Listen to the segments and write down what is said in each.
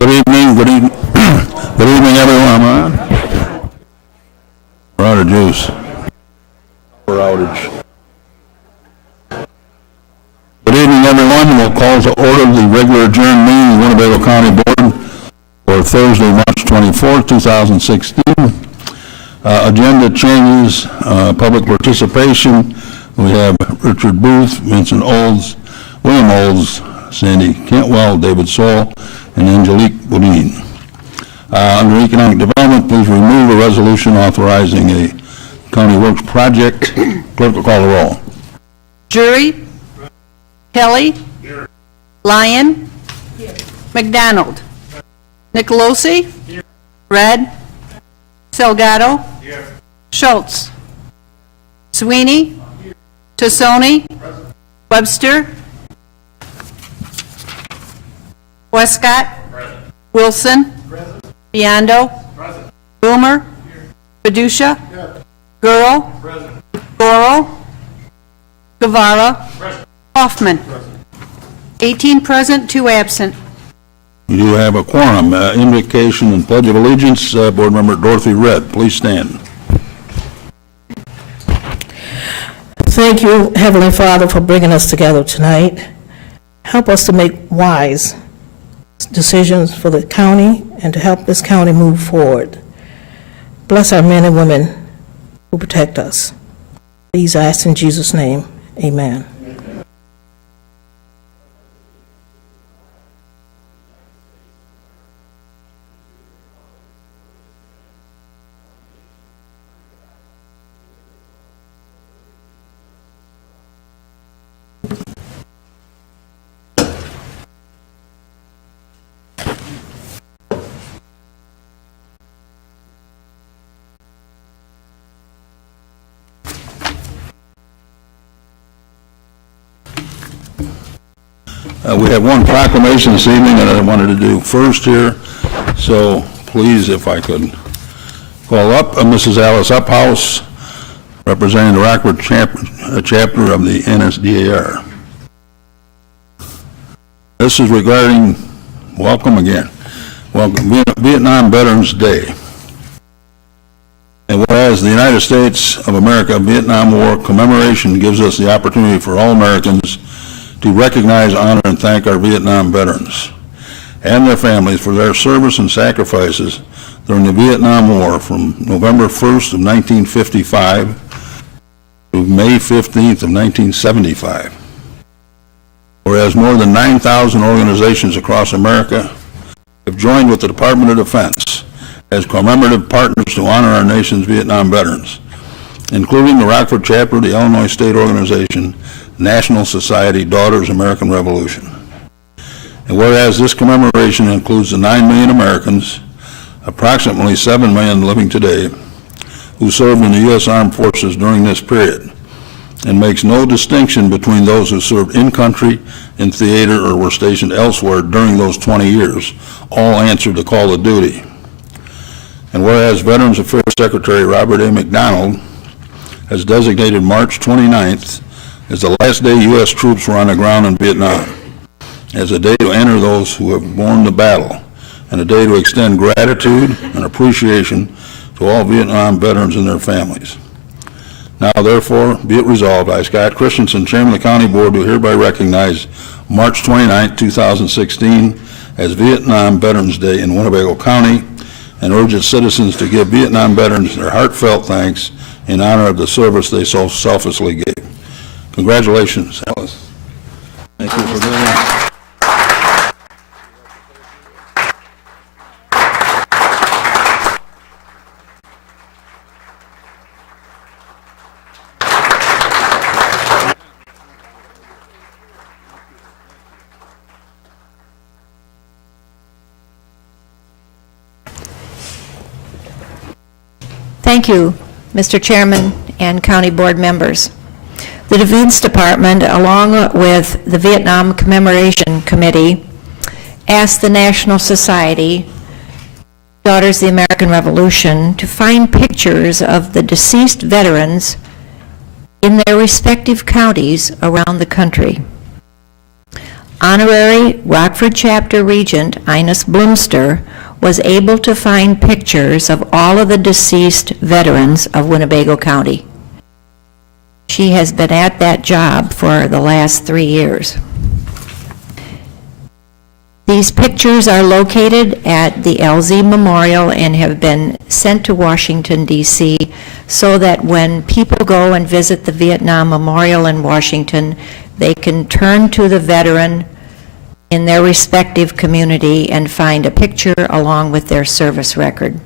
Good evening, good evening, everyone. We're out of juice. Power outage. Good evening, everyone. We'll call to order the regular adjourned meeting of the Winnebago County Board for Thursday, March 24th, 2016. Agenda changes, public participation. We have Richard Booth, Vincent Olds, William Olds, Sandy Cantwell, David Soul, and Angelique Boudin. Under economic development, please remove a resolution authorizing a county works project. Clerk will call the roll. Jury. Kelly. Here. Lyon. Here. McDonald. Here. Nicolosi. Here. Red. Salgado. Here. Schultz. Sweeney. Here. Tassoni. Present. Webster. Westcott. Present. Wilson. Present. Biondo. Present. Boomer. Here. Fiducia. Here. Girl. Present. Goro. Guevara. Present. Hoffman. Present. 18 present, 2 absent. We do have a quorum. Invocation and Pledge of Allegiance. Board Member Dorothy Redd, please stand. Thank you, Heavenly Father, for bringing us together tonight. Help us to make wise decisions for the county and to help this county move forward. Bless our men and women who protect us. These I ask in Jesus' name. Amen. We have one proclamation this evening that I wanted to do first here, so please, if I could call up Mrs. Alice Uphouse, representing the Rockford chapter of the NSDAR. This is regarding, welcome Vietnam Veterans Day. And whereas the United States of America Vietnam War commemoration gives us the opportunity for all Americans to recognize, honor, and thank our Vietnam veterans and their families for their service and sacrifices during the Vietnam War from November 1st of 1955 to May 15th of 1975. Whereas more than 9,000 organizations across America have joined with the Department of Defense as commemorative partners to honor our nation's Vietnam veterans, including the Rockford chapter of the Illinois State Organization, National Society Daughters American Revolution. And whereas this commemoration includes the 9 million Americans, approximately 7 million living today, who served in the U.S. Armed Forces during this period, and makes no distinction between those who served in country, in theater, or were stationed elsewhere during those 20 years, all answered the call of duty. And whereas Veterans Affairs Secretary Robert A. McDonald has designated March 29th as the last day U.S. troops were on the ground in Vietnam, as a day to honor those who have borne the battle, and a day to extend gratitude and appreciation to all Vietnam veterans and their families. Now, therefore, be it resolved, I, Scott Christensen, Chairman of the County Board, do hereby recognize March 29, 2016 as Vietnam Veterans Day in Winnebago County, and urge its citizens to give Vietnam veterans their heartfelt thanks in honor of the service they so selflessly gave. Congratulations, Alice. Thank you for doing that. Thank you, Mr. Chairman and County Board members. The Defense Department, along with the Vietnam Commemoration Committee, asked the National Society, Daughters of the American Revolution, to find pictures of the deceased veterans in their respective counties around the country. Honorary Rockford Chapter Regent Ines Bloomster was able to find pictures of all of the deceased veterans of Winnebago County. She has been at that job for the last 3 years. These pictures are located at the LZ Memorial and have been sent to Washington, D.C., so that when people go and visit the Vietnam Memorial in Washington, they can turn to the veteran in their respective community and find a picture along with their service record.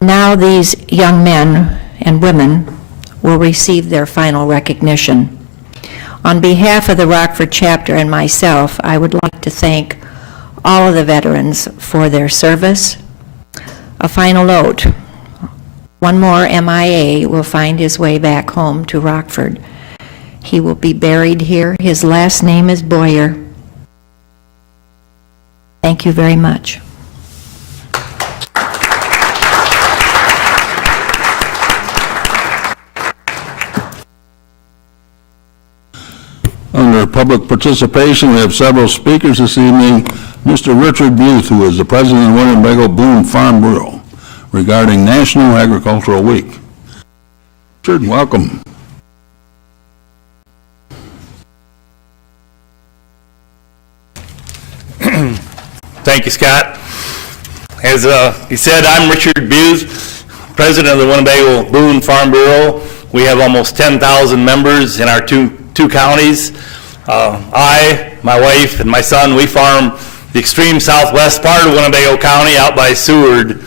Now these young men and women will receive their final recognition. On behalf of the Rockford chapter and myself, I would like to thank all of the veterans for their service. A final note, one more MIA will find his way back home to Rockford. He will be buried here. His last name is Boyer. Thank you very much. Under public participation, we have several speakers this evening. Mr. Richard Booth, who is the president of Winnebago Boone Farm Bureau, regarding National Agricultural Week. Richard, welcome. Thank you, Scott. As he said, I'm Richard Buse, president of the Winnebago Boone Farm Bureau. We have almost 10,000 members in our two counties. I, my wife, and my son, we farm the extreme southwest part of Winnebago County out by Seward.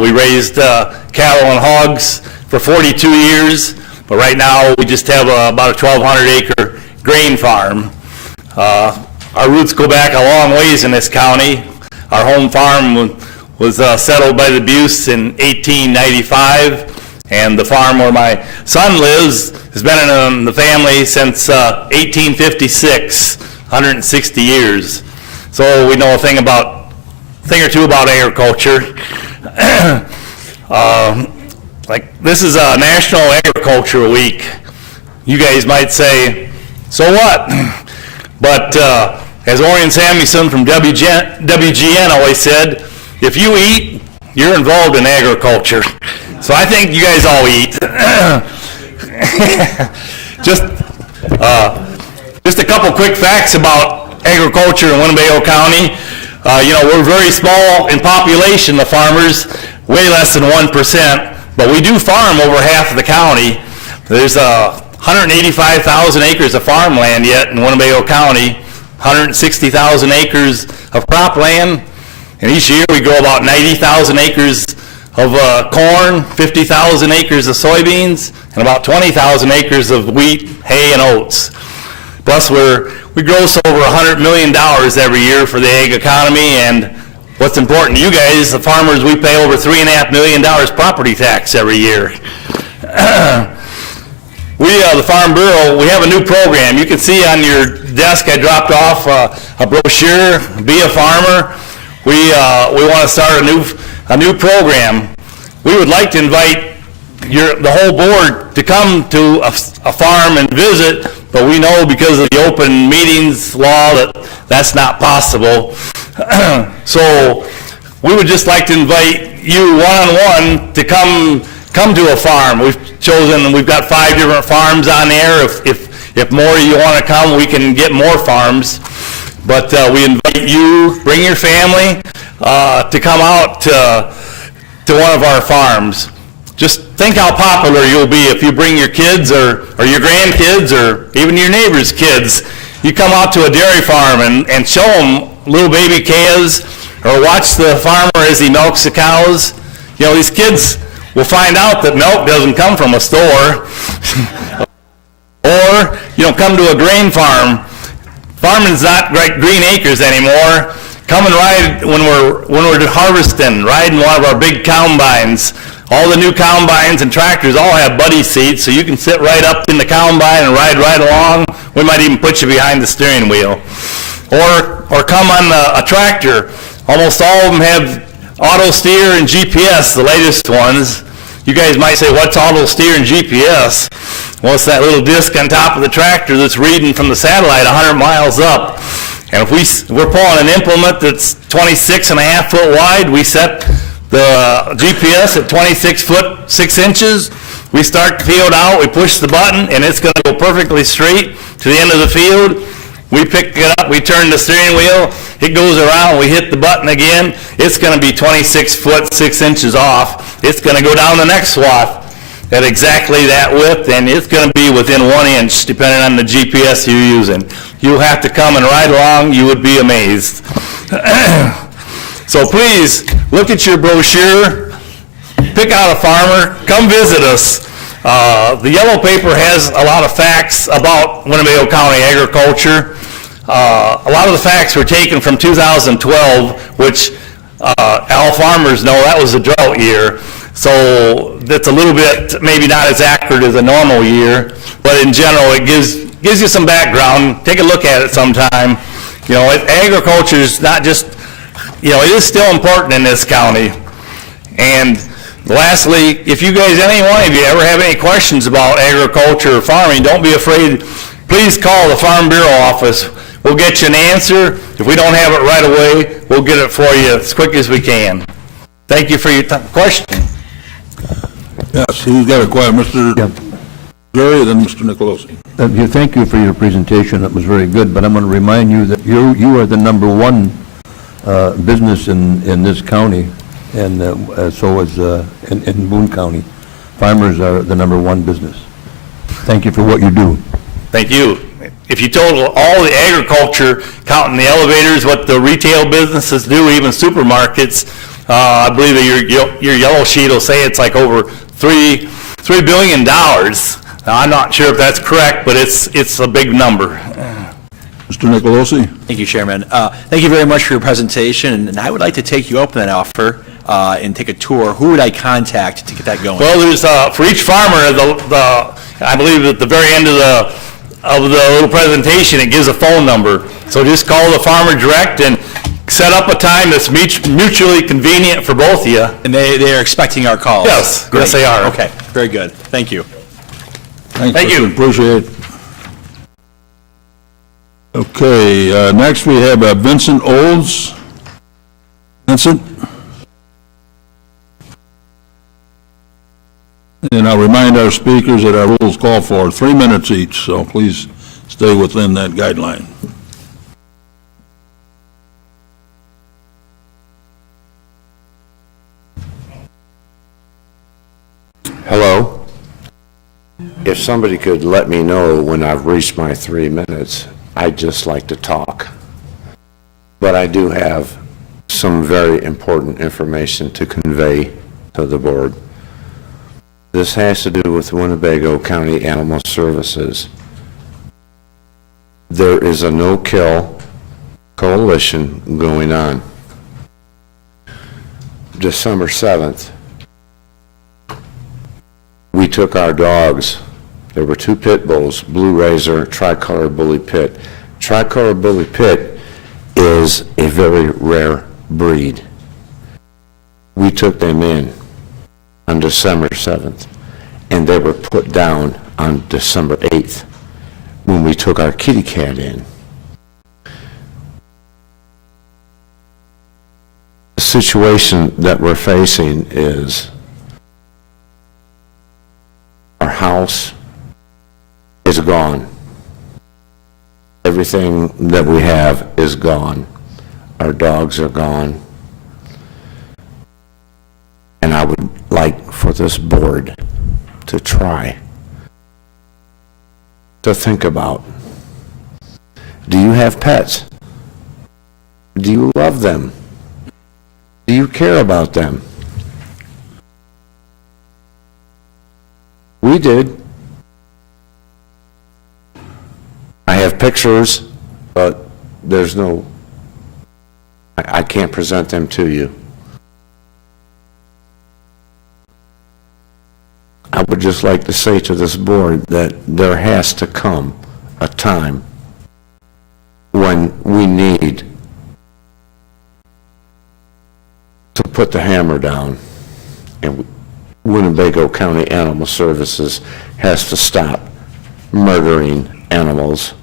We raised cattle and hogs for 42 years, but right now we just have about a 1,200-acre grain farm. Our roots go back a long ways in this county. Our home farm was settled by the Buse in 1895, and the farm where my son lives has been in the family since 1856, 160 years. So we know a thing or two about agriculture. Like, this is a National Agriculture Week. You guys might say, so what? But as Orion Samuelson from WGN always said, if you eat, you're involved in agriculture. So I think you guys all eat. Just a couple quick facts about agriculture in Winnebago County. We're very small in population, the farmers, way less than 1%, but we do farm over half of the county. There's 185,000 acres of farmland yet in Winnebago County, 160,000 acres of cropland, and each year we grow about 90,000 acres of corn, 50,000 acres of soybeans, and about 20,000 acres of wheat, hay, and oats. Plus we gross over $100 million every year for the ag economy, and what's important to you guys, the farmers, we pay over $3.5 million property tax every year. The Farm Bureau, we have a new program. You can see on your desk I dropped off a brochure, Be a Farmer. We want to start a new program. We would like to invite the whole board to come to a farm and visit, but we know because of the open meetings law that's not possible. So we would just like to invite you one-on-one to come to a farm. We've got 5 different farms on there. If more of you want to come, we can get more farms. But we invite you, bring your family to come out to one of our farms. Just think how popular you'll be if you bring your kids or your grandkids or even your neighbor's kids. You come out to a dairy farm and show them little baby calves, or watch the farmer as he milks the cows. These kids will find out that milk doesn't come from a store. Or, come to a grain farm. Farming's not like green acres anymore. Come and ride when we're harvesting, ride in one of our big combines. All the new combines and tractors all have buddy seats, so you can sit right up in the combine and ride right along. We might even put you behind the steering wheel. Or come on a tractor. Almost all of them have auto steer and GPS, the latest ones. You guys might say, what's auto steer and GPS? Well, it's that little disc on top of the tractor that's reading from the satellite 100 miles up. And if we're pulling an implement that's 26 and a half foot wide, we set the GPS at 26 foot 6 inches. We start the field out, we push the button, and it's going to go perfectly straight to the end of the field. We pick it up, we turn the steering wheel, it goes around, we hit the button again. It's going to be 26 foot 6 inches off. It's going to go down the next swath at exactly that width, and it's going to be within 1 inch, depending on the GPS you're using. You'll have to come and ride along, you would be amazed. So please, look at your brochure, pick out a farmer, come visit us. The yellow paper has a lot of facts about Winnebago County agriculture. A lot of the facts were taken from 2012, which all farmers know that was a drought year. So that's a little bit maybe not as accurate as a normal year, but in general it gives you some background. Take a look at it sometime. You know, agriculture is not just, you know, it is still important in this county. And lastly, if you guys, any one of you ever have any questions about agriculture or farming, don't be afraid. Please call the Farm Bureau office. We'll get you an answer. If we don't have it right away, we'll get it for you as quick as we can. Thank you for your question. Yes, who's got a question? Mr. Jerry, then Mr. Nicolosi. Thank you for your presentation. It was very good, but I'm going to remind you that you are the #1 business in this county, and so is in Boone County. Farmers are the #1 business. Thank you for what you do. Thank you. If you total all the agriculture, counting the elevators, what the retail businesses do, even supermarkets, I believe that your yellow sheet will say it's like over $3 billion. Now, I'm not sure if that's correct, but it's a big number. Mr. Nicolosi? Thank you, Chairman. Thank you very much for your presentation, and I would like to take you up on that offer and take a tour. Who would I contact to get that going? Well, there's for each farmer, I believe at the very end of the little presentation, it gives a phone number. So just call the farmer direct and set up a time that's mutually convenient for both of you. And they are expecting our calls? Yes, Great. yes they are. Okay, very good. Thank you. Thank you. Appreciate it. Okay, next we have Vincent Olds. Vincent? And I'll remind our speakers that our rules call for 3 minutes each, so please stay within that guideline. Hello. If somebody could let me know when I've reached my 3 minutes, I'd just like to talk. But I do have some very important information to convey to the board. This has to do with Winnebago County Animal Services. There is a no-kill coalition going on. December 7th, we took our dogs. There were 2 pit bulls, Blue Razor, Tricolor Bully Pit. Tricolor Bully Pit is a very rare breed. We took them in on December 7th, and they were put down on December 8th when we took our kitty cat in. The situation that we're facing is our house is gone. Everything that we have is gone. Our dogs are gone. And I would like for this board to try to think about, do you have pets? Do you love them? Do you care about them? We did. I have pictures, but there's no, I can't present them to you. I would just like to say to this board that there has to come a time when we need to put the hammer down, and Winnebago County Animal Services has to stop murdering animals.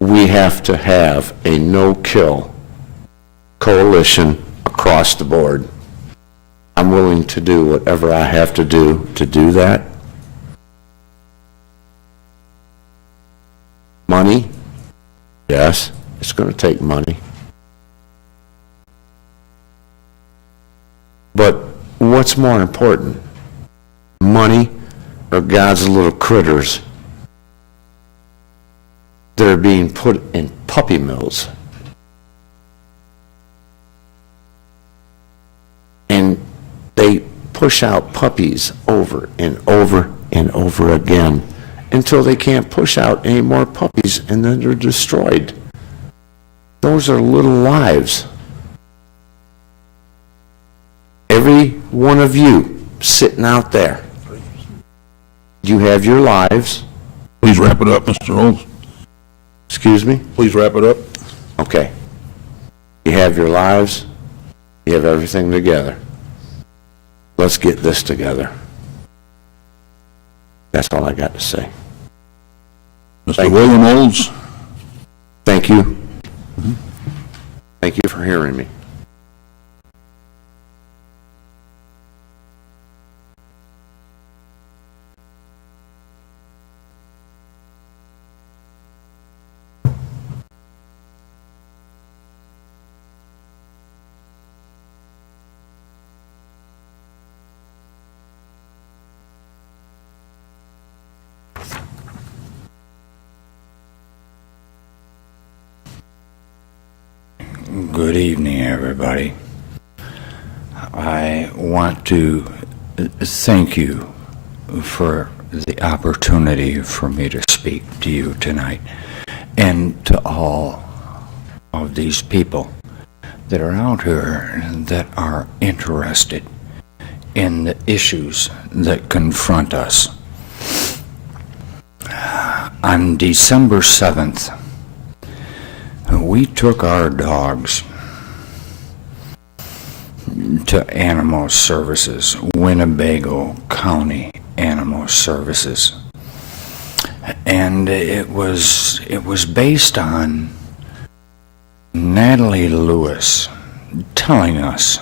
We have to have a no-kill coalition across the board. I'm willing to do whatever I have to do that. Money? Yes, it's going to take money. But what's more important? Money or God's little critters that are being put in puppy mills? And they push out puppies over and over and over again until they can't push out any more puppies, and then they're destroyed. Those are little lives. Every one of you sitting out there, you have your lives. Please wrap it up, Mr. Olds. Excuse me? Please wrap it up. Okay. You have your lives. You have everything together. Let's get this together. That's all I got to say. Mr. William Olds. Thank you. Thank you for hearing me. Good evening, everybody. I want to thank you for the opportunity for me to speak to you tonight, and to all of these people that are out here that are interested in the issues that confront us. On December 7th, we took our dogs to Animal Services, Winnebago County Animal Services. And it was based on Natalie Lewis telling us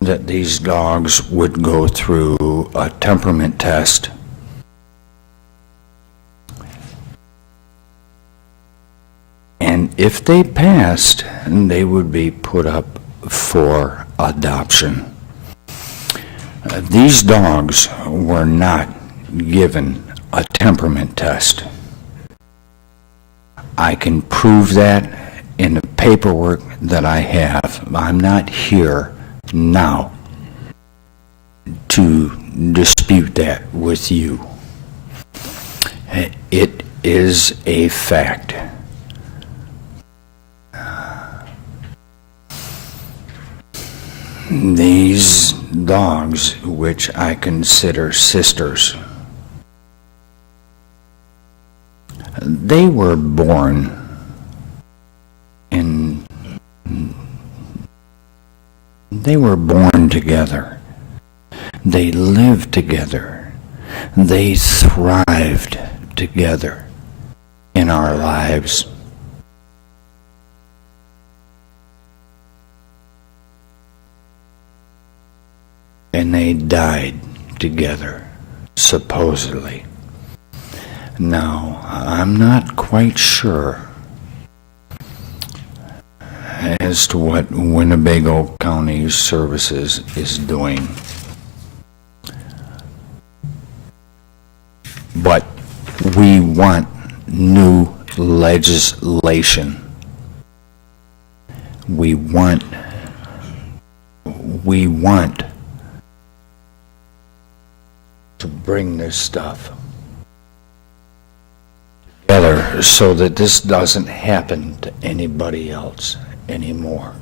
that these dogs would go through a temperament test, and if they passed, they would be put up for adoption. These dogs were not given a temperament test. I can prove that in the paperwork that I have. I'm not here now to dispute that with you. It is a fact. These dogs, which I consider sisters, they were born together. They lived together. They thrived together in our lives. And they died together, supposedly. Now, I'm not quite sure as to what Winnebago County Services is doing. But we want new legislation. We want to bring this stuff together so that this doesn't happen to anybody else anymore.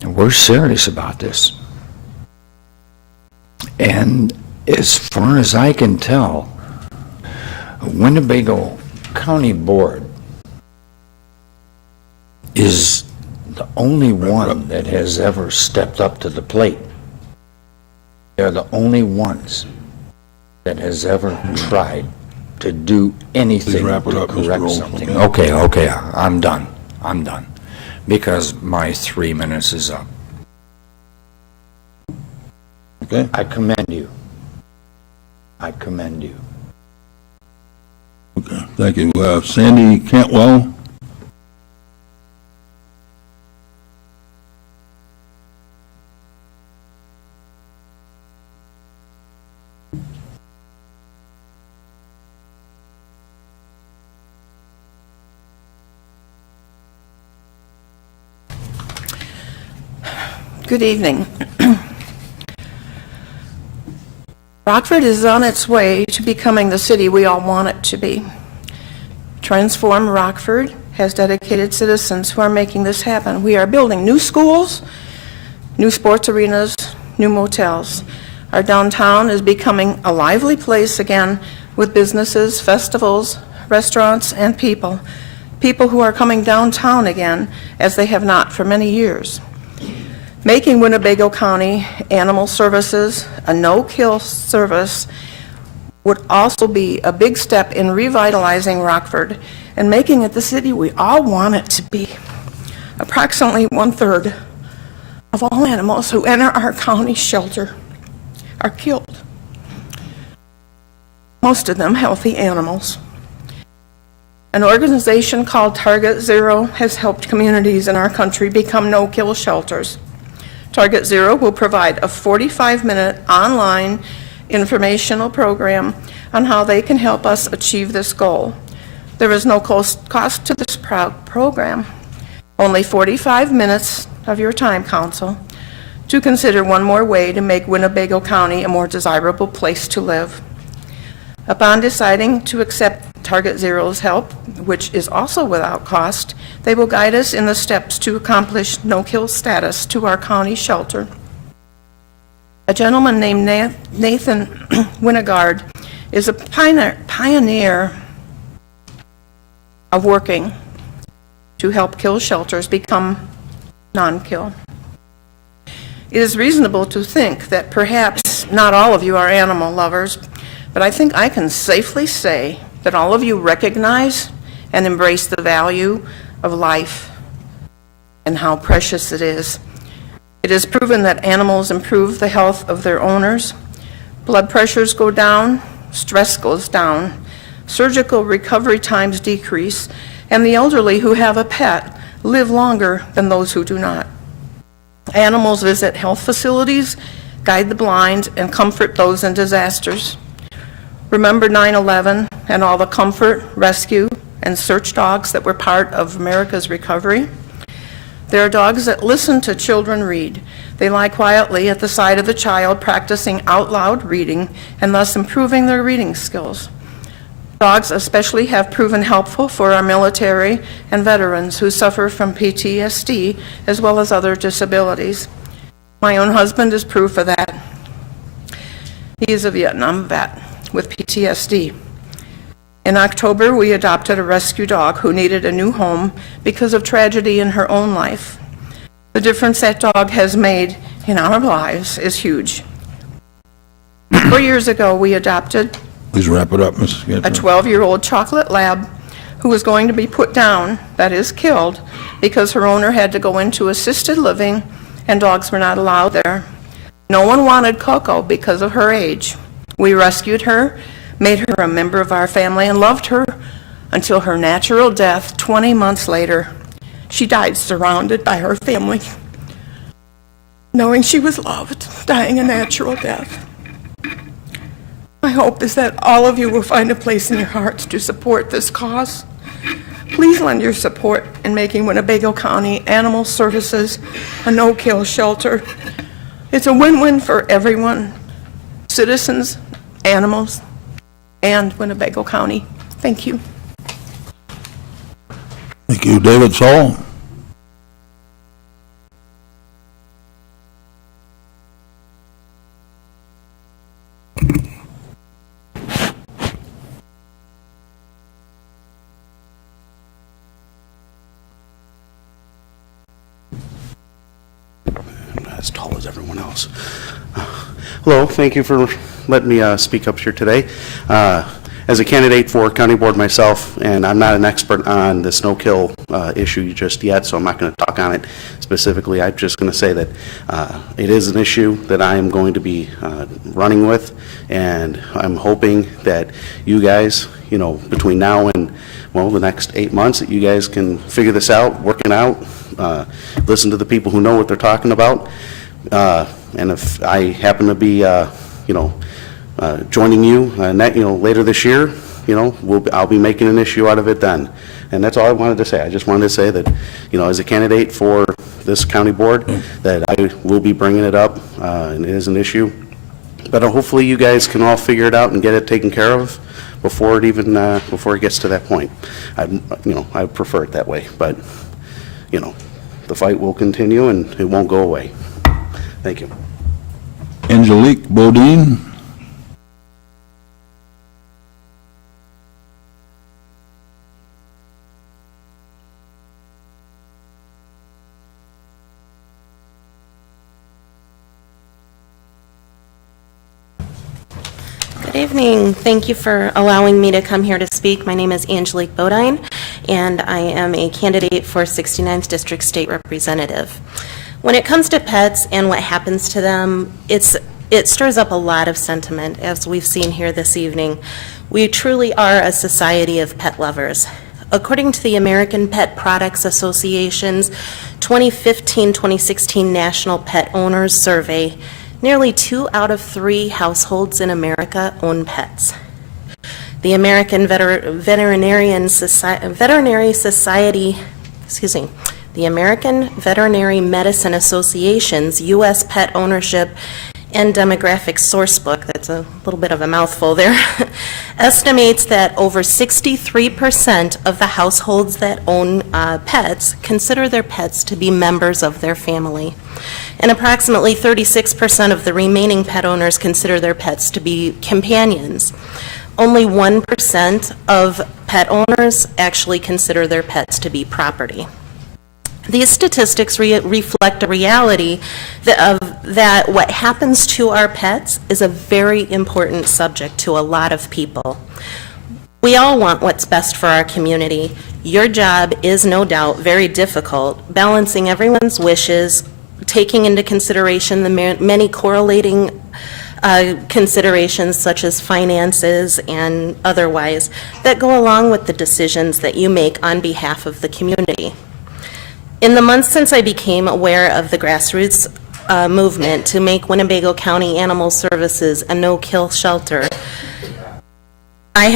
And we're serious about this. And as far as I can tell, Winnebago County Board is the only one that has ever stepped up to the plate They're the only ones that has ever tried to do anything wrap it to up, Mr. correct Olson, something. okay? Okay, I'm done. Because my 3 minutes is up. Okay? I commend you. I commend you. Okay, thank you. Sandy Cantwell? Good evening. Rockford is on its way to becoming the city we all want it to be. Transform Rockford has dedicated citizens who are making this happen. We are building new schools, new sports arenas, new motels. Our downtown is becoming a lively place again with businesses, festivals, restaurants, and people. People who are coming downtown again as they have not for many years. Making Winnebago County Animal Services a no-kill service would also be a big step in revitalizing Rockford and making it the city we all want it to be. Approximately 1/3 of all animals who enter our county shelter are killed. Most of them healthy animals. An organization called Target Zero has helped communities in our country become no-kill shelters. Target Zero will provide a 45-minute online informational program on how they can help us achieve this goal. There is no cost to this program, only 45 minutes of your time, Council, to consider one more way to make Winnebago County a more desirable place to live. Upon deciding to accept Target Zero's help, which is also without cost, they will guide us in the steps to accomplish no-kill status to our county shelter. A gentleman named Nathan Winnegard is a pioneer of working to help kill shelters become non-kill. It is reasonable to think that perhaps not all of you are animal lovers, but I think I can safely say that all of you recognize and embrace the value of life and how precious it is. It is proven that animals improve the health of their owners. Blood pressures go down, stress goes down, surgical recovery times decrease, and the elderly who have a pet live longer than those who do not. Animals visit health facilities, guide the blind, and comfort those in disasters. Remember 9/11 and all the comfort, rescue, and search dogs that were part of America's recovery? There are dogs that listen to children read. They lie quietly at the side of the child practicing out loud reading and thus improving their reading skills. Dogs especially have proven helpful for our military and veterans who suffer from PTSD as well as other disabilities. My own husband is proof of that. He is a Vietnam vet with PTSD. In October, we adopted a rescue dog who needed a new home because of tragedy in her own life. The difference that dog has made in our lives is huge. 4 years ago, we adopted Please wrap it up, Mrs. a Gantner. 12-year-old chocolate lab who was going to be put down, that is killed, because her owner had to go into assisted living and dogs were not allowed there. No one wanted Coco because of her age. We rescued her, made her a member of our family, and loved her until her natural death 20 months later. She died surrounded by her family, knowing she was loved, dying a natural death. My hope is that all of you will find a place in your hearts to support this cause. Please lend your support in making Winnebago County Animal Services a no-kill shelter. It's a win-win for everyone, citizens, animals, and Winnebago County. Thank you. Thank you. David Saul? As tall as everyone else. Hello, thank you for letting me speak up here today. As a candidate for county board myself, and I'm not an expert on this no-kill issue just yet, so I'm not going to talk on it specifically. I'm just going to say that it is an issue that I am going to be running with, and I'm hoping that you guys, you know, between now and, well, the next 8 months, that you guys can figure this out, work it out, listen to the people who know what they're talking about, and if I happen to be, you know, joining you, later this year, you know, I'll be making an issue out of it then. And that's all I wanted to say. I just wanted to say that, you know, as a candidate for this county board, that I will be bringing it up, and it is an issue. But hopefully you guys can all figure it out and get it taken care of before it gets to that point. I prefer it that way. But, you know, the fight will continue and it won't go away. Thank you. Angelique Bodine. Good evening. Thank you for allowing me to come here to speak. My name is Angelique Bodine, and I am a candidate for 69th District State Representative. When it comes to pets and what happens to them, it stirs up a lot of sentiment, as we've seen here this evening. We truly are a society of pet lovers. According to the American Pet Products Association's 2015-2016 National Pet Owners Survey, nearly 2 out of 3 households in America own pets. The American the American Veterinary Medicine Association's U.S. Pet Ownership and Demographic Sourcebook, that's a little bit of a mouthful there, estimates that over 63% of the households that own pets consider their pets to be members of their family. And approximately 36% of the remaining pet owners consider their pets to be companions. Only 1% of pet owners actually consider their pets to be property. These statistics reflect a reality that what happens to our pets is a very important subject to a lot of people. We all want what's best for our community. Your job is no doubt very difficult, balancing everyone's wishes, taking into consideration the many correlating considerations such as finances and otherwise that go along with the decisions that you make on behalf of the community. In the months since I became aware of the grassroots movement to make Winnebago County Animal Services a no-kill shelter, I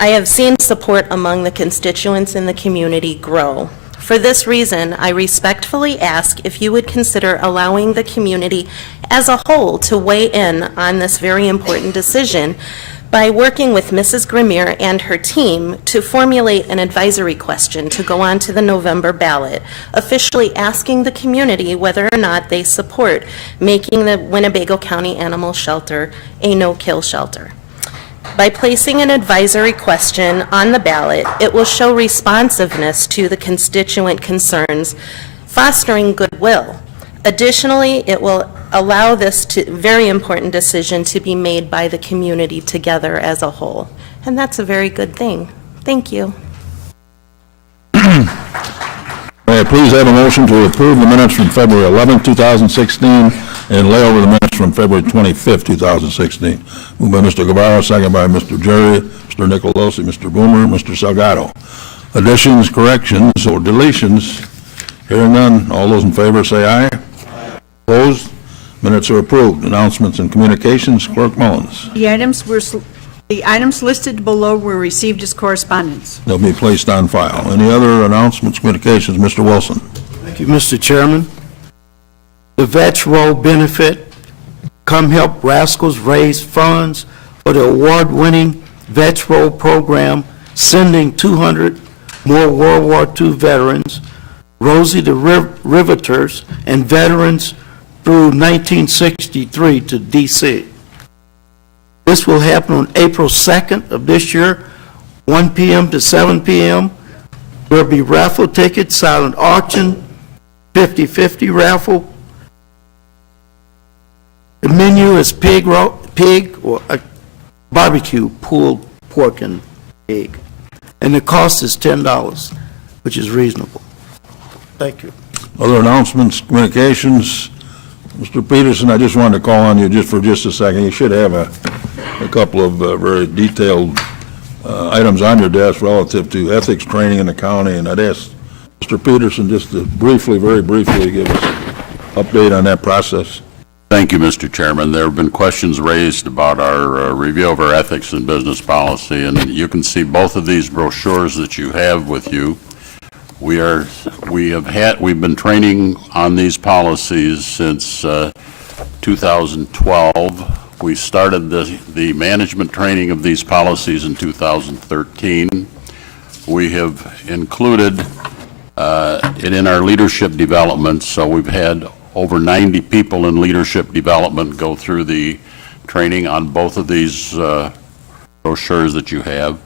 have seen support among the constituents in the community grow. For this reason, I respectfully ask if you would consider allowing the community as a whole to weigh in on this very important decision by working with Mrs. Grimier and her team to formulate an advisory question to go on to the November ballot, officially asking the community whether or not they support making the Winnebago County Animal Shelter a no-kill shelter. By placing an advisory question on the ballot, it will show responsiveness to the constituent concerns, fostering goodwill. Additionally, it will allow this very important decision to be made by the community together as a whole. And that's a very good thing. Thank you. May I please have a motion to approve the minutes from February 11, 2016, and lay over the minutes from February 25, 2016. Moved by Mr. Guevara, second by Mr. Jerry, Mr. Nicolosi, Mr. Boomer, Mr. Salgado. Additions, corrections, or deletions? Hearing none, all those in favor say aye. Opposed? Minutes are approved. Announcements and communications, Clerk Mullins. The items listed below were received as correspondence. They'll be placed on file. Any other announcements, communications? Mr. Wilson. Thank you, Mr. Chairman. The Vets Row benefit, Come Help Rascals raise funds for the award-winning Vets Row program, sending 200 more World War II veterans, Rosie the Riveters, and veterans through 1963 to D.C. This will happen on April 2nd of this year, 1 p.m. to 7 p.m. There'll be raffle tickets, silent auction, 50-50 raffle. The menu is pig or barbecue, pulled pork and pig. And the cost is $10, which is reasonable. Thank you. Other announcements, communications? Mr. Peterson, I just wanted to call on you just for just a second. You should have a couple of very detailed items on your desk relative to ethics training in the county, and I'd ask Mr. Peterson just to briefly, very briefly, give us an update on that process. Thank you, Mr. Chairman. There have been questions raised about our review of our ethics and business policy, and you can see both of these brochures that you have with you. We've been training on these policies since 2012. We started the management training of these policies in 2013. We have included it in our leadership development, so we've had over 90 people in leadership development go through the training on both of these brochures that you have.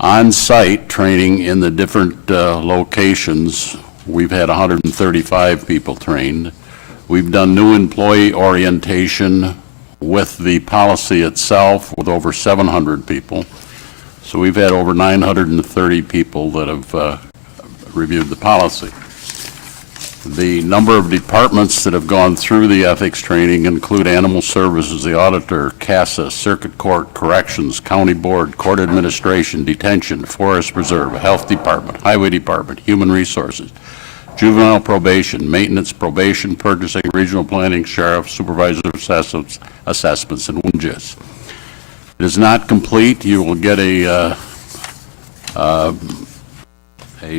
On-site training in the different locations, we've had 135 people trained. We've done new employee orientation with the policy itself with over 700 people. So we've had over 930 people that have reviewed the policy. The number of departments that have gone through the ethics training include Animal Services, the Auditor, CASA, Circuit Court, Corrections, County Board, Court Administration, Detention, Forest Preserve, Health Department, Highway Department, Human Resources, Juvenile Probation, Maintenance, Probation, Purchasing, Regional Planning, Sheriff, Supervisor Assessments, and WNJIS. It is not complete. You will get a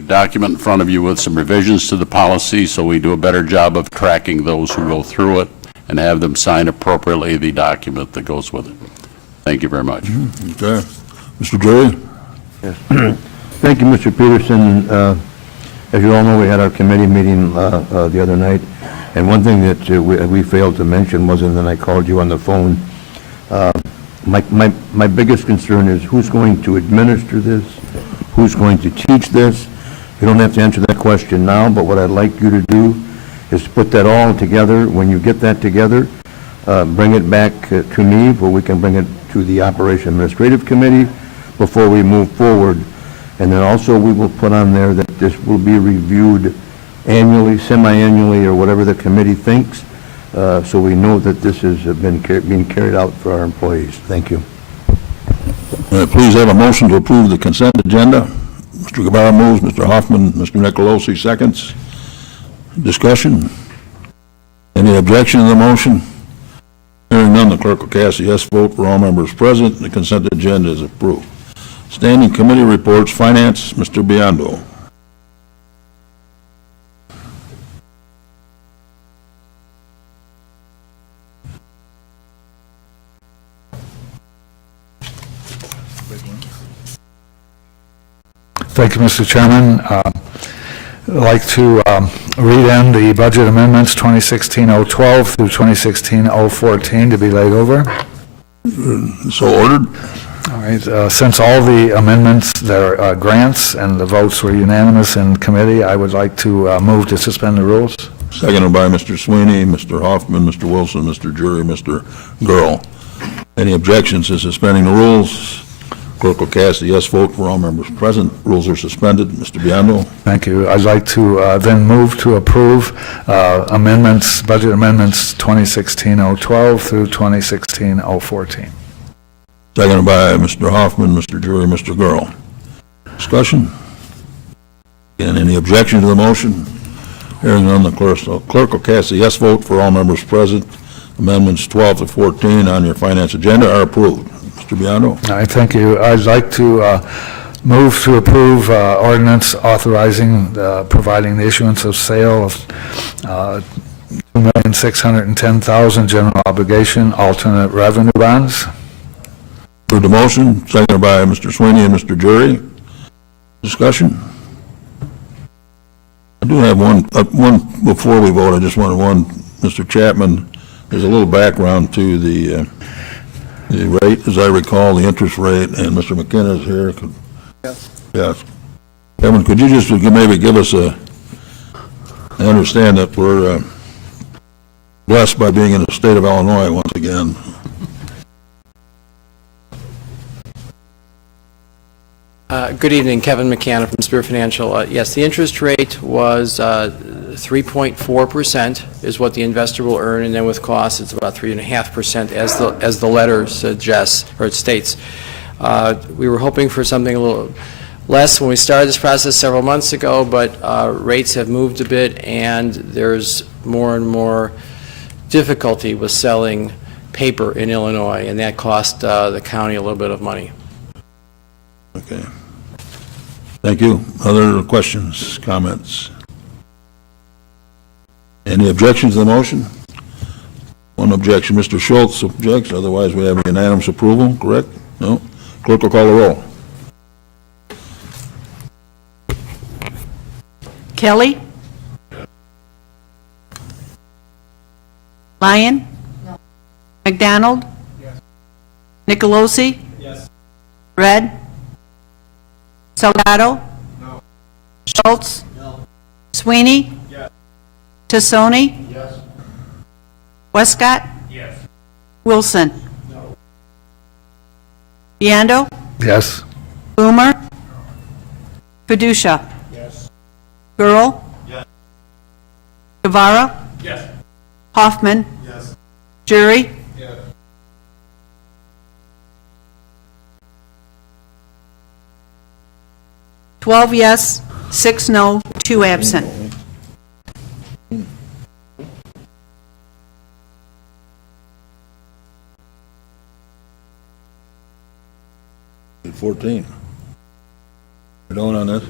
document in front of you with some revisions to the policy, so we do a better job of tracking those who go through it and have them sign appropriately the document that goes with it. Thank you very much. Okay. Mr. Drury? Yes. Thank you, Mr. Peterson. As you all know, we had our committee meeting the other night, and one thing that we failed to mention was, and then I called you on the phone, my biggest concern is who's going to administer this, who's going to teach this. You don't have to answer that question now, but what I'd like you to do is to put that all together. When you get that together, bring it back to me, where we can bring it to the Operation Administrative Committee before we move forward. And then also we will put on there that this will be reviewed annually, semi-annually, or whatever the committee thinks, so we know that this is being carried out for our employees. Thank you. Please have a motion to approve the consent agenda. Mr. Guevara moves, Mr. Hoffman, Mr. Nicolosi seconds. Discussion? Any objection to the motion? Hearing none, the clerk will cast a yes vote for all members present. The consent agenda is approved. Standing committee reports, Finance, Mr. Biondo. Thank you, Mr. Chairman. I'd like to read in the budget amendments 2016-012 through 2016-014 to be laid over. So ordered. All right. Since all the amendments, there are grants and the votes were unanimous in committee, I would like to move to suspend the rules. Seconded by Mr. Sweeney, Mr. Hoffman, Mr. Wilson, Mr. Jury, Mr. Gurl. Any objections to suspending the rules? Clerk will cast a yes vote for all members present. Rules are suspended. Mr. Biondo. Thank you. I'd like to then move to approve amendments, budget amendments 2016-012 through 2016-014. Seconded by Mr. Hoffman, Mr. Jury, Mr. Gurl. Discussion? And any objection to the motion? Hearing none, the clerk will cast a yes vote for all members present. Amendments 12 to 14 on your finance agenda are approved. Mr. Biondo. All right, thank you. I'd like to move to approve ordinance authorizing providing the issuance of sale of $2,610,000 general obligation alternate revenue bonds. For the motion, seconded by Mr. Sweeney and Mr. Jury. Discussion? I do have one before we vote. I just wanted one, Mr. Chapman. There's a little background to the rate, as I recall, the interest rate, and Mr. McKenna is here. Yes. Kevin, could you just maybe give us I understand that we're blessed by being in the state of Illinois once again. Good evening, Kevin McCann from Spirit Financial. Yes, the interest rate was 3.4% is what the investor will earn, and then with costs, it's about 3.5% as the letter suggests, or it states. We were hoping for something a little less when we started this process several months ago, but rates have moved a bit, and there's more and more difficulty with selling paper in Illinois, and that cost the county a little bit of money. Okay. Thank you. Other questions, comments? Any objections to the motion? One objection. Mr. Schultz objects. Otherwise, we have unanimous approval, correct? No? Clerk will call the roll. Kelly? Lyon? No. McDonald? Yes. Nicolosi? Yes. Red? Salgado? No. Schultz? No. Sweeney? Yes. Tassoni? Yes. Westcott? Yes. Wilson? No. Biando? Yes. Boomer? Fiducia? Yes. Girl? Yes. Guevara? Yes. Hoffman? Yes. Jury? Yes. Twelve yes, 6 no, 2 absent. And 14. We're doing on this?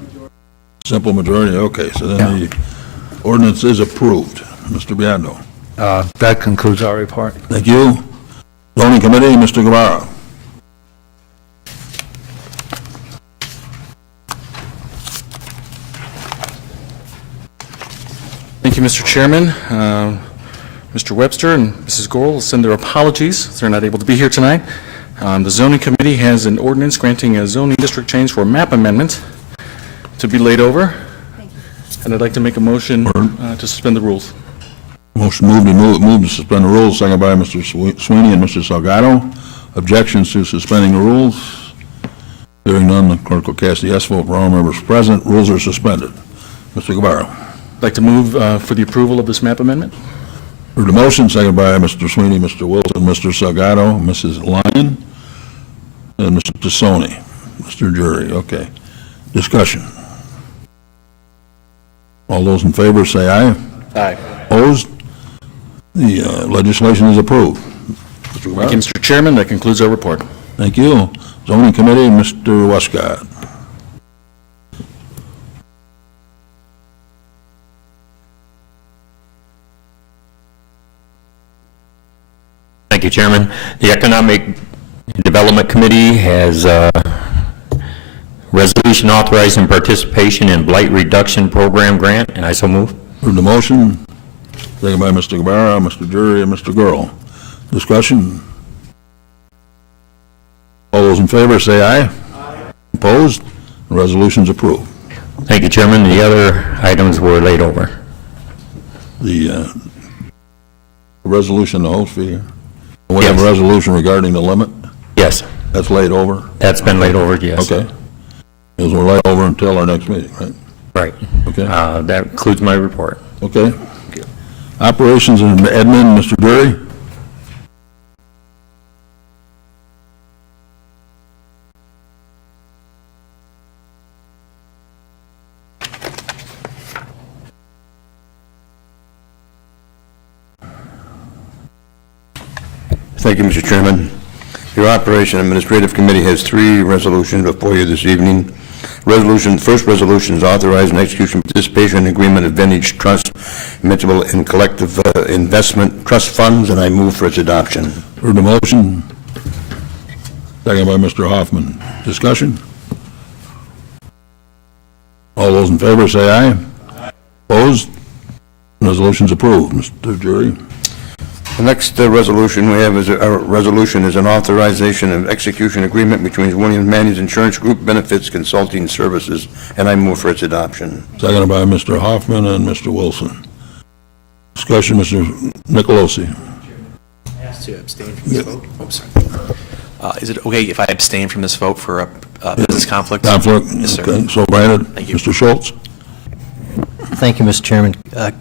Simple majority, okay, so then the ordinance is approved. Mr. Biando. That concludes our report. Thank you. Zoning Committee, Mr. Guevara. Thank you, Mr. Chairman. Mr. Webster and Mrs. Goral will send their apologies as they're not able to be here tonight. The Zoning Committee has an ordinance granting a zoning district change for a map amendment to be laid over. And I'd like to make a motion to suspend the rules. Motion moved to suspend the rules, second by Mr. Sweeney and Mr. Salgado. Objections to suspending the rules? Hearing none, the clerk will cast the yes vote for all members present. Rules are suspended. Mr. Guevara. I'd like to move for the approval of this map amendment. Heard the motion, second by Mr. Sweeney, Mr. Wilson, Mr. Salgado, Mrs. Lyon, and Mr. Tassoni. Mr. Jury, okay. Discussion. All those in favor say aye. Aye. Opposed? The legislation is approved. Mr. Guevara. Thank you, Mr. Chairman. That concludes our report. Thank you. Zoning Committee, Mr. Westcott. Thank you, Chairman. The Economic Development Committee has a resolution authorizing participation in Blight Reduction Program grant, and I so move. Heard the motion. Second by Mr. Guevara, Mr. Jury, and Mr. Girl. Discussion. All those in favor say aye. Aye. Opposed? The resolution's approved. Thank you, Chairman. The other items were laid over. The resolution, the host fee here. We have a resolution regarding the limit? Yes. That's laid over? That's been laid over, yes. Okay. Those will lay over until our next meeting, right? Right. Okay. That concludes my report. Okay. Operations and admin, Mr. Dury. Thank you, Mr. Chairman. Your Operation Administrative Committee has 3 resolutions before you this evening. First resolution is authorizing execution participation agreement of Vintage Trust, Mutual and Collective Investment Trust Funds, and I move for its adoption. Heard the motion. Second by Mr. Hoffman. Discussion? All those in favor say aye. Aye. Opposed? Resolution's approved. Mr. Jury. The next resolution we have is an authorization of execution agreement between Williams Manny's Insurance Group Benefits Consulting Services, and I move for its adoption. Seconded by Mr. Hoffman and Mr. Wilson. Discussion, Mr. Nicolosi. Asked to abstain from this vote. Oh, sorry. Is it okay if I abstain from this vote for a business conflict? Conflict? Yes, sir. Okay, so granted. Thank you. Mr. Schultz? Thank you, Mr. Chairman.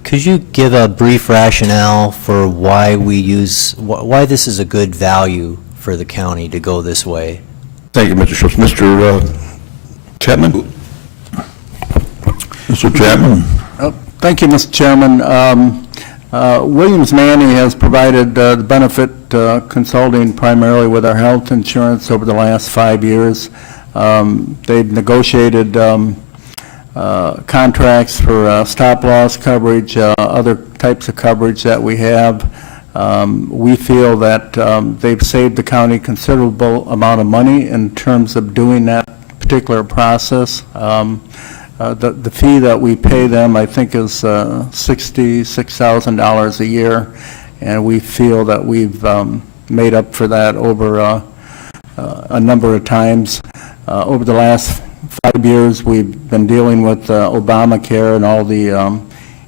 Could you give a brief rationale for why why this is a good value for the county to go this way? Thank you, Mr. Schultz. Mr. Chapman? Mr. Chapman? Thank you, Mr. Chairman. Williams Manny has provided the benefit consulting primarily with our health insurance over the last 5 years. They've negotiated contracts for stop-loss coverage, other types of coverage that we have. We feel that they've saved the county considerable amount of money in terms of doing that particular process. The fee that we pay them, I think, is $66,000 a year, and we feel that we've made up for that over a number of times. Over the last 5 years, we've been dealing with Obamacare and all the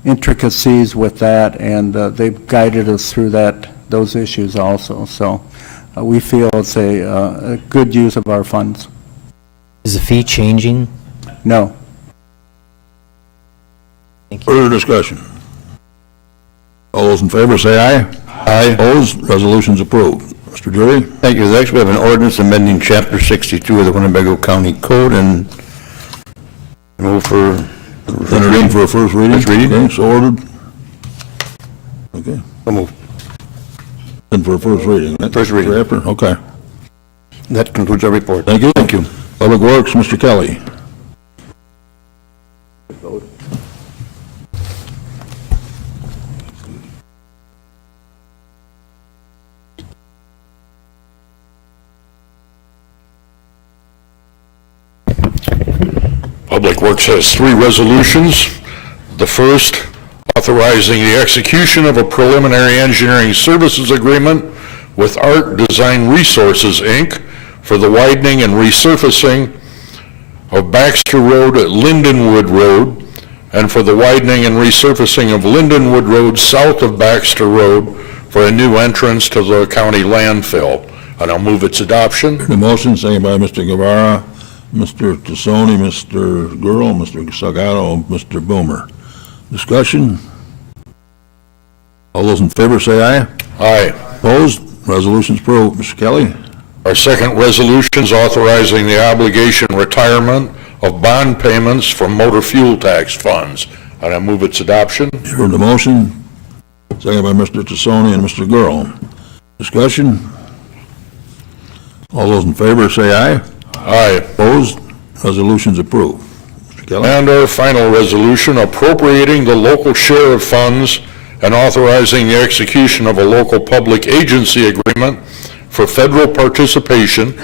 intricacies with that, and they've guided us through those issues also. So we feel it's a good use of our funds. Is the fee changing? No. Further discussion? All those in favor say aye. Aye. Opposed? Resolution's approved. Mr. Drury? Thank you. Next, we have an ordinance amending Chapter 62 of the Winnebago County Code, and move for Entered in for a first reading? First reading. Okay, so ordered. Okay. So move. In for a first reading, right? First reading. After? Okay. That concludes our report. Thank you. Thank you. Public Works, Mr. Kelly. Public Works has 3 resolutions. The first, authorizing the execution of a preliminary engineering services agreement with Art Design Resources, Inc. for the widening and resurfacing of Baxter Road at Lindenwood Road, and for the widening and resurfacing of Lindenwood Road south of Baxter Road for a new entrance to the county landfill. And I'll move its adoption. The motion, second by Mr. Guevara, Mr. Tassoni, Mr. Gurl, Mr. Salgado, Mr. Boomer. Discussion? All those in favor say aye. Aye. Opposed? Resolution's approved. Mr. Kelly? Our second resolution is authorizing the obligation retirement of bond payments from motor fuel tax funds. And I move its adoption. You heard the motion. Second by Mr. Tassoni and Mr. Gurl. Discussion? All those in favor say aye. Aye. Opposed? Resolution's approved. Mr. Kelly? And our final resolution, appropriating the local share of funds and authorizing the execution of a local public agency agreement for federal participation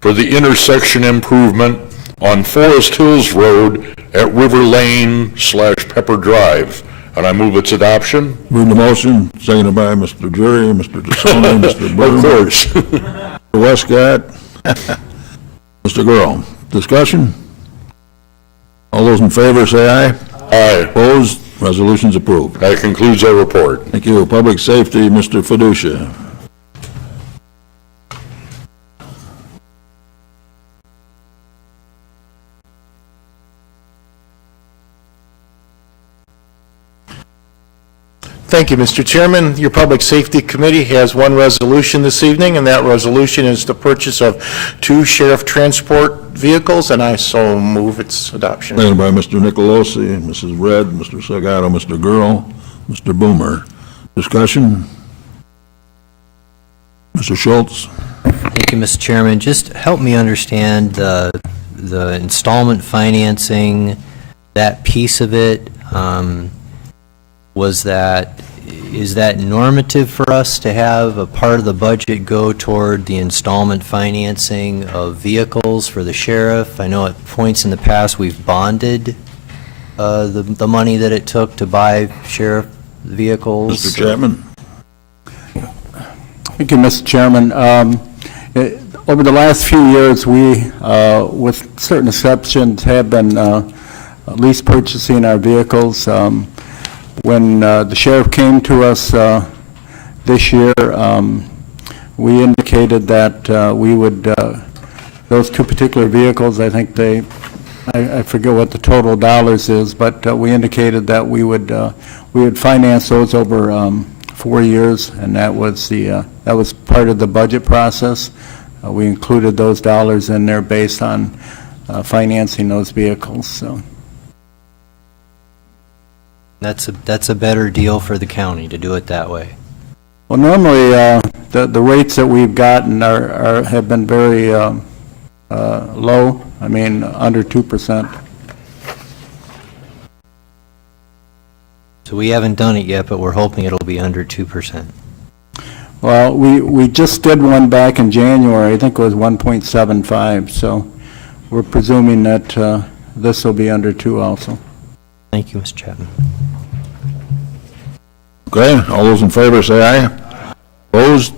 for the intersection improvement on Forest Hills Road at River Lane/Pepper Drive. And I move its adoption. Move the motion, seconded by Mr. Drury, Mr. Tassoni, Mr. Boomer. Of course. Mr. Westcott. Mr. Gurl. Discussion? All those in favor say aye. Aye. Opposed? Resolution's approved. That concludes our report. Thank you. Public Safety, Mr. Fiducia. Thank you, Mr. Chairman. Your Public Safety Committee has one resolution this evening, and that resolution is the purchase of 2 sheriff transport vehicles, and I so move its adoption. Seconded by Mr. Nicolosi, Mrs. Red, Mr. Salgado, Mr. Gurl, Mr. Boomer. Discussion? Mr. Schultz? Thank you, Mr. Chairman. Just help me understand the installment financing, that piece of it. Is that normative for us to have a part of the budget go toward the installment financing of vehicles for the sheriff? I know at points in the past we've bonded the money that it took to buy sheriff vehicles. Mr. Chapman? Thank you, Mr. Chairman. Over the last few years, we, with certain exceptions, have been lease purchasing our vehicles. when the sheriff came to us this year, we indicated that we would, those two particular vehicles, I think I forget what the total dollars is, but we indicated that we would finance those over 4 years, and that was part of the budget process. We included those dollars in there based on financing those vehicles, so. That's a better deal for the county to do it that way. Well, normally, the rates that we've gotten have been very low, I mean, under 2%. So we haven't done it yet, but we're hoping it'll be under 2%. Well, we just did one back in January, I think it was 1.75, so we're presuming that this will be under 2 also. Thank you, Mr. Chapman. Okay, all those in favor say aye. Opposed?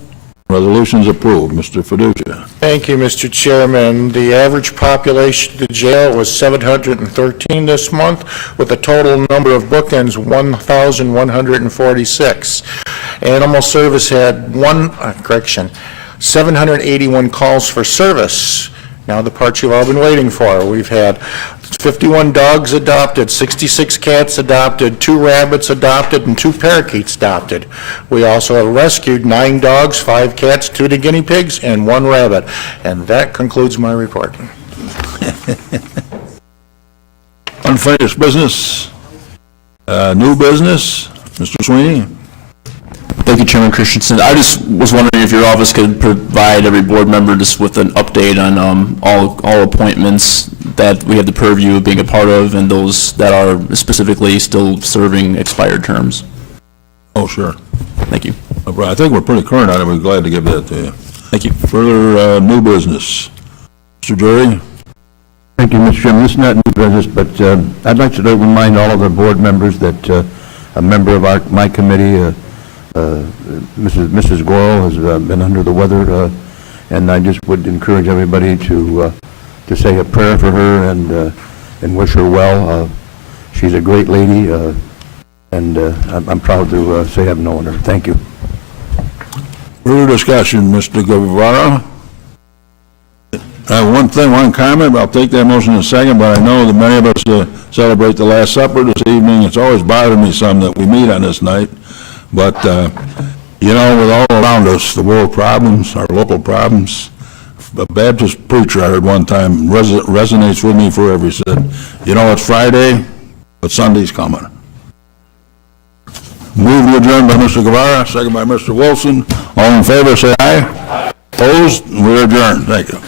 Resolution's approved. Mr. Fiducia. Thank you, Mr. Chairman. The average population of the jail was 713 this month, with a total number of bookends 1,146. Animal Service had 781 calls for service. Now the part you've all been waiting for. We've had 51 dogs adopted, 66 cats adopted, 2 rabbits adopted, and 2 parakeets adopted. We also have rescued 9 dogs, 5 cats, 2 guinea pigs, and 1 rabbit. And that concludes my report. Unfinished business. New business. Mr. Sweeney. Thank you, Chairman Christensen. I just was wondering if your office could provide every board member just with an update on all appointments that we have the purview of being a part of and those that are specifically still serving expired terms. Oh, sure. Thank you. I think we're pretty current on it. We're glad to give that to you. Thank you. Further new business. Mr. Drury. Thank you, Mr. Chairman. This is not new business, but I'd like to remind all of the board members that a member of my committee, Mrs. Goral, has been under the weather, and I just would encourage everybody to say a prayer for her and wish her well. She's a great lady, and I'm proud to say I've known her. Thank you. Further discussion, Mr. Guevara. One comment, I'll take that motion in a second, but I know that many of us celebrate the Last Supper this evening. It's always bothered me some that we meet on this night. But, with all around us, the world problems, our local problems, a Baptist preacher I heard one time resonates with me forever. He said, it's Friday, but Sunday's coming. Move to adjourn by Mr. Guevara, second by Mr. Wilson. All in favor, say aye. Opposed? We're adjourned. Thank you.